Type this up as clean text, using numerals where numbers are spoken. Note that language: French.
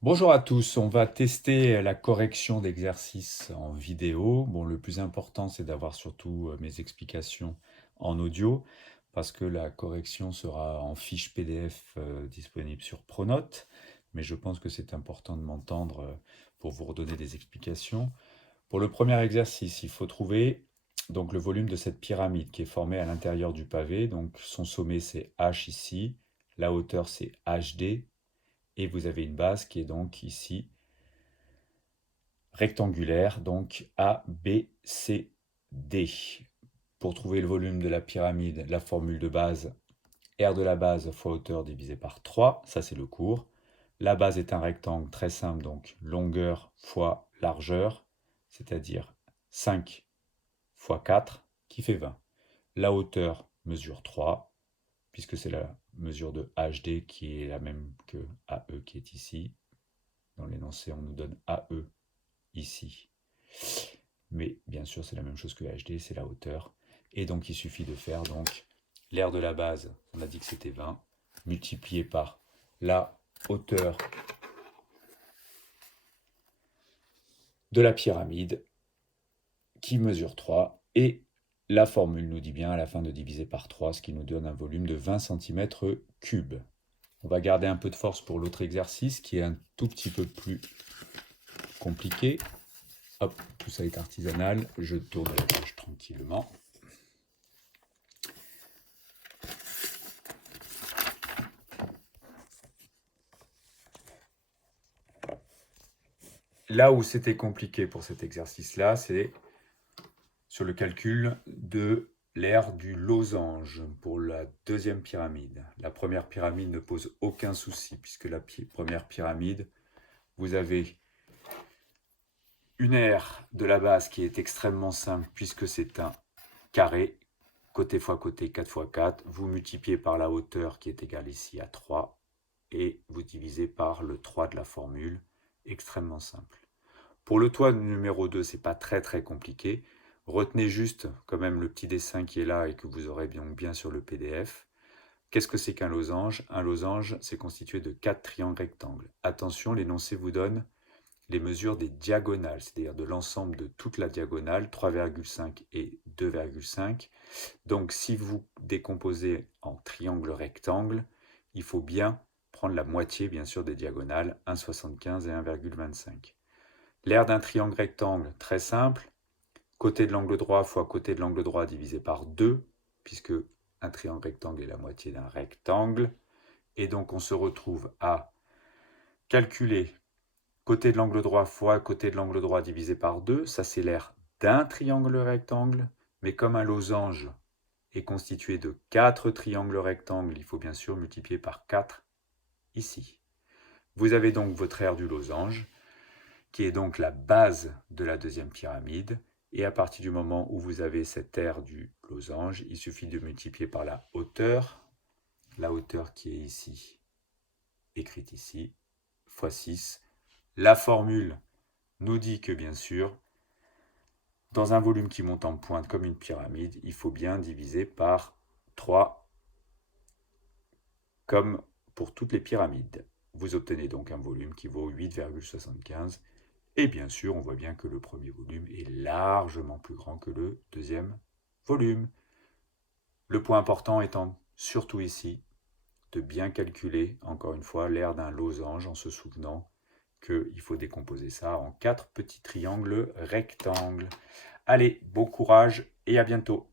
Bonjour à tous, on va tester la correction d'exercices en vidéo. Bon, le plus important, c'est d'avoir surtout mes explications en audio, parce que la correction sera en fiche PDF disponible sur Pronote, mais je pense que c'est important de m'entendre pour vous redonner des explications. Pour le premier exercice, il faut trouver donc le volume de cette pyramide qui est formée à l'intérieur du pavé. Donc son sommet c'est H ici, la hauteur c'est HD, et vous avez une base qui est donc ici rectangulaire, donc A, B, C, D. Pour trouver le volume de la pyramide, la formule de base, R de la base fois hauteur divisé par 3, ça c'est le cours. La base est un rectangle très simple, donc longueur fois largeur, c'est-à-dire 5 fois 4, qui fait 20. La hauteur mesure 3, puisque c'est la mesure de HD qui est la même que AE qui est ici. Dans l'énoncé, on nous donne AE ici. Mais bien sûr, c'est la même chose que HD, c'est la hauteur. Et donc, il suffit de faire donc l'aire de la base, on a dit que c'était 20, multiplié par la hauteur de la pyramide, qui mesure 3. Et la formule nous dit bien à la fin de diviser par 3, ce qui nous donne un volume de 20 cm3. On va garder un peu de force pour l'autre exercice, qui est un tout petit peu plus compliqué. Hop, tout ça est artisanal. Je tourne la page tranquillement. Là où c'était compliqué pour cet exercice-là, c'est sur le calcul de l'aire du losange pour la deuxième pyramide. La première pyramide ne pose aucun souci, puisque la première pyramide, vous avez une aire de la base qui est extrêmement simple, puisque c'est un carré, côté fois côté, 4 fois 4. Vous multipliez par la hauteur qui est égale ici à 3, et vous divisez par le 3 de la formule, extrêmement simple. Pour le toit numéro 2, c'est pas très compliqué. Retenez juste quand même le petit dessin qui est là et que vous aurez bien sur le PDF. Qu'est-ce que c'est qu'un losange? Un losange, c'est constitué de 4 triangles rectangles. Attention, l'énoncé vous donne les mesures des diagonales, c'est-à-dire de l'ensemble de toute la diagonale, 3,5 et 2,5. Donc si vous décomposez en triangle rectangle, il faut bien prendre la moitié, bien sûr, des diagonales, 1,75 et 1,25. L'aire d'un triangle rectangle, très simple, côté de l'angle droit fois côté de l'angle droit divisé par 2, puisque un triangle rectangle est la moitié d'un rectangle. Et donc on se retrouve à calculer côté de l'angle droit fois côté de l'angle droit divisé par 2, ça c'est l'aire d'un triangle rectangle, mais comme un losange est constitué de 4 triangles rectangles, il faut bien sûr multiplier par 4 ici. Vous avez donc votre aire du losange, qui est donc la base de la deuxième pyramide. Et à partir du moment où vous avez cette aire du losange, il suffit de multiplier par la hauteur qui est ici, écrite ici, fois 6. La formule nous dit que bien sûr, dans un volume qui monte en pointe comme une pyramide, il faut bien diviser par 3 comme pour toutes les pyramides. Vous obtenez donc un volume qui vaut 8,75. Et bien sûr, on voit bien que le premier volume est largement plus grand que le deuxième volume. Le point important étant surtout ici de bien calculer, encore une fois, l'aire d'un losange en se souvenant qu'il faut décomposer ça en 4 petits triangles rectangles. Allez, bon courage et à bientôt.